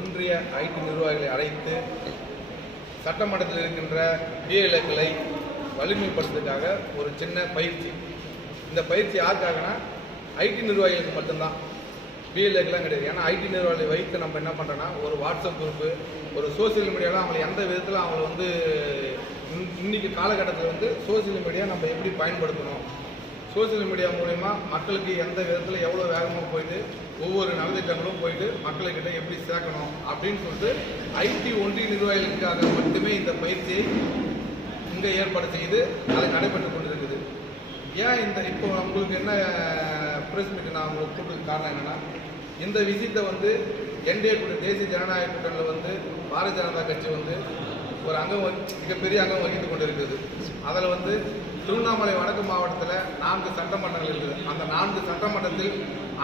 ஒன்றிய ஐடி நிர்வாகிகளை அழைத்து சட்டமன்றத்தில் இருக்கின்ற பிஎல்ஏக்களை வலிமைப்படுத்துறதுக்காக ஒரு சின்ன பயிற்சி. இந்த பயிற்சி யாருக்காகனா ஐடி நிர்வாகிகளுக்கு மட்டும்தான், பிஎல்ஏக்கெல்லாம் கிடையாது. ஏன்னா ஐடி நிர்வாகிகளை வைத்து நம்ம என்ன பண்ணுறோன்னா ஒரு வாட்ஸ்அப் குரூப்பு, ஒரு சோசியல் மீடியாவில் அவங்களை எந்த விதத்தில் அவங்களை வந்து இன்றைக்கி காலகட்டத்தில் சோசியல் மீடியா நம்ம எப்படி பயன்படுத்தணும், சோசியல் மீடியா மூலமா மக்களுக்கு எந்த விதத்தில் எவ்வளோ வேகமாக போயிட்டு ஒவ்வொரு நலத்திட்டங்களும் போயிட்டு மக்கள்கிட்ட எப்படி சேர்க்கணும் அப்படின்னு சொல்லிட்டு ஐடி ஒன்றிய நிர்வாகிகளுக்காக மட்டுமே இந்த பயிற்சியை இங்கே ஏற்பாடு செய்து அது நடைபெற்று கொண்டிருக்குது. ஏன் இப்போ உங்களுக்கு என்ன ப்ரெஸ் மீட் நான் உங்களுக்கு கூப்பிட்டு காரணம் என்னென்னா, இந்த விஷயத்தை என்டிஏ கூட்டணி தேசிய ஜனநாயக கூட்டணியில் பாரதிய ஜனதா கட்சி ஒரு அங்கம் மிகப்பெரிய அங்கம் வகித்து கொண்டு இருக்குது. அதில் திருவண்ணாமலை வடக்கு மாவட்டத்தில் 4 சட்டமன்றங்கள் இருக்குது. அந்த 4 சட்டமன்றத்தில்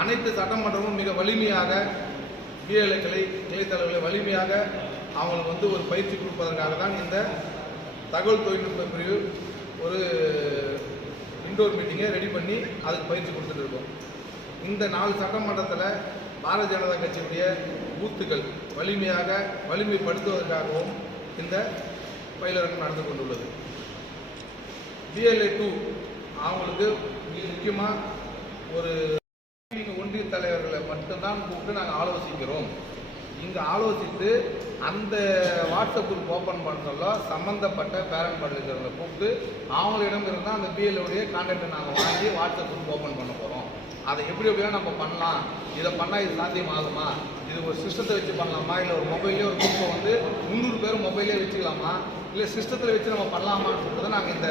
அனைத்து சட்டமன்றமும் மிக வலிமையாக பிஎல்ஏக்களை கிளைத்தலைவர்களை வலிமையாக அவங்களுக்கு ஒரு பயிற்சி கொடுப்பதற்காக தான் இந்த தகவல் தொழில்நுட்ப பிரிவு ஒரு இன்டோர் மீட்டிங்கை ரெடி பண்ணி அதுக்கு பயிற்சி கொடுத்துட்டு இருக்கோம். இந்த 4 சட்டமன்றத்தில் பாரதிய ஜனதா கட்சியுடைய பூத்துக்கள் வலிமைப்படுத்துவதற்காகவும் இந்த பயிலரங்கம் நடந்து கொண்டுள்ளது. BLA2 அவங்களுக்கு முக்கியமாக ஒரு ஒன்றிய தலைவர்களை மட்டும்தான் கூப்பிட்டு நாங்கள் ஆலோசிக்கிறோம். இங்கே ஆலோசித்து அந்த வாட்ஸ்அப் குரூப் ஓப்பன் பண்ண சொல்ல சம்மந்தப்பட்ட பேரண்ட் பள்ளிகளை கூப்பிட்டு அவங்களிடம் இருந்தால் அந்த பிஎல்ஓடைய கான்டாக்டை நாங்கள் வாங்கி வாட்ஸ்அப் குரூப் ஓப்பன் பண்ண போகிறோம். அதை எப்படியோ நம்ம பண்ணலாம், இதை பண்ணால் இது சாத்தியமாகுமா, இது ஒரு சிஸ்டத்தை வச்சு பண்ணலாமா, இல்லை ஒரு மொபைல்லே ஒரு குரூப்பை 300 பேர் மொபைலே வச்சுக்கலாமா, இல்லை சிஸ்டத்தில் வச்சு நம்ம பண்ணலாமான்னு சொல்லிட்டு தான் நாங்கள் இந்த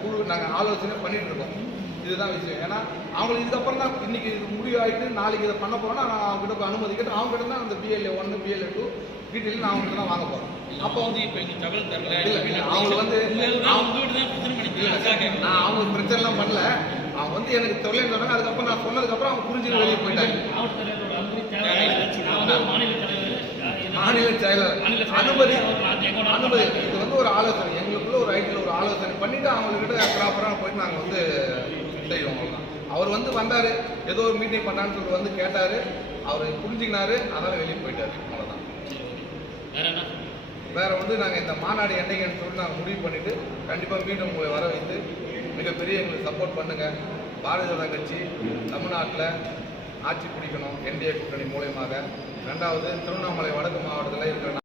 குழு நாங்கள் ஆலோசனை பண்ணிகிட்டு இருக்கோம். இதுதான் விஷயம். ஏன்னா அவங்களுக்கு இதுக்கப்புறம் தான் இன்றைக்கி இது முடிவாகிட்டு நாளைக்கு இதை பண்ண போகிறோன்னா நான் அவங்ககிட்ட அனுமதி கேட்டு அவங்ககிட்ட தான் அந்த BLA1 BLA2 டீட்டெயில் நான் அவங்ககிட்ட தான் வாங்க போகிறோம். அப்போ இப்போ இங்கே தகவல் தரல இல்லை அவங்களுக்கு நான் அவங்க பிரச்சனைலாம் பண்ணல. அவங்க எனக்கு தொழில் சொன்னாங்க. அதுக்கப்புறம் நான் சொன்னதுக்கப்புறம் அவங்க புரிஞ்சு வெளியே போயிட்டாங்க. மாநில செயலர் அனுமதி இது ஒரு ஆலோசனை, எங்களுக்குள்ள ஒரு ஐடியில் ஒரு ஆலோசனை பண்ணிவிட்டு அவங்கக்கிட்ட ப்ராப்பராக போயிட்டு நாங்கள் செய்வோம். அவ்வளோதான். அவர் வந்தார், ஏதோ ஒரு மீட்டிங் பண்ணான்னு சொல்லி கேட்டார், அவர் புரிஞ்சுக்கினாரு, அதனால் வெளியே போயிட்டார். அவ்வளோதான். வேறு நாங்கள் இந்த மாநாடு என்னைக்குன்னு சொல்லி நாங்கள் முடிவு பண்ணிவிட்டு கண்டிப்பாக மீண்டும் உங்களை வர வைத்து மிகப்பெரிய எங்களுக்கு சப்போர்ட் பண்ணுங்கள். பாரதிய ஜனதா கட்சி தமிழ்நாட்டில் ஆட்சி பிடிக்கணும் என்டிஏ கூட்டணி மூலயமாக. 2வது திருவண்ணாமலை வடக்கு மாவட்டத்தில் இருக்கிற